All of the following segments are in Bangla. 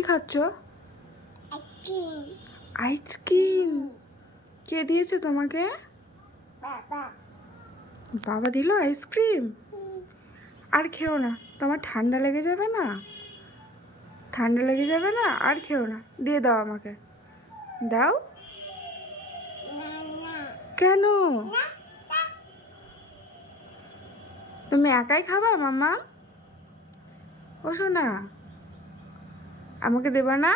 কি খাচ্ছ? আইসক্রিম। কে দিয়েছে তোমাকে? বাবা দিল আইসক্রিম? আর খেও না, তোমার ঠান্ডা লেগে যাবে না? ঠান্ডা লেগে যাবে না? আর খেও না, দিয়ে দাও আমাকে। দাও। কেন? তুমি একাই খাবা মাম্মা? ও শোনা, আমাকে দেবা না?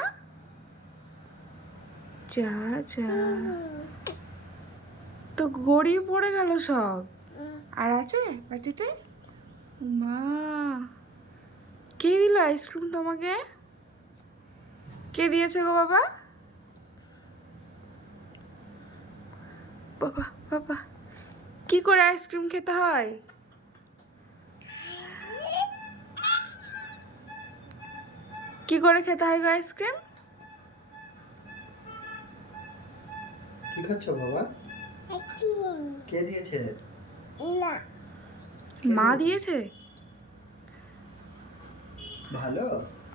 যা যা, তো গড়িয়ে পড়ে গেল সব। আর আছে বাটিতে? মা, কে দিল আইসক্রিম তোমাকে? কে দিয়েছে গো বাবা? বাবা বাবা, কি করে আইসক্রিম খেতে হয়? কি করে খেতে হয় গো আইসক্রিম? কি খাচ্ছ বাবা? কে দিয়েছে? মা দিয়েছে। ভালো।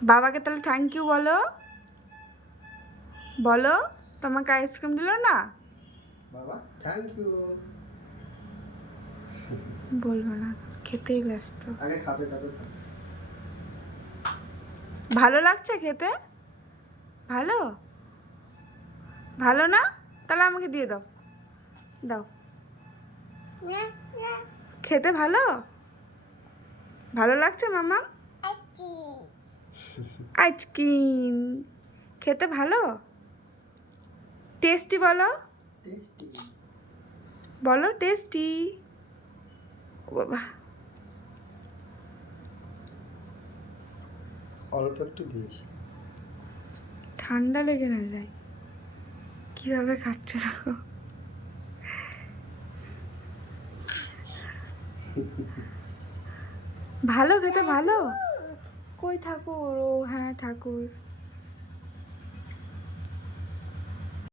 বাবাকে তাহলে থ্যাংক ইউ বলো। বলো, তোমাকে আইসক্রিম দিল না? বাবা থ্যাংক ইউ। বলবো না, খেতেই ব্যস্ত। আগে খাবে তবে তো। ভালো লাগছে খেতে? ভালো? ভালো না? তাহলে আমাকে দিয়ে দাও। দাও। খেতে ভালো? ভালো লাগছে মামা? আইসক্রিম খেতে ভালো? টেস্টি বলো। টেস্টি। বলো টেস্টি। ও বাবা, অল্প একটু দিয়েছি। ঠান্ডা লেগে না যায়। কিভাবে খাচ্ছে দেখো। ভালো খেতে ভালো? কই ঠাকুর? ও হ্যাঁ ঠাকুর।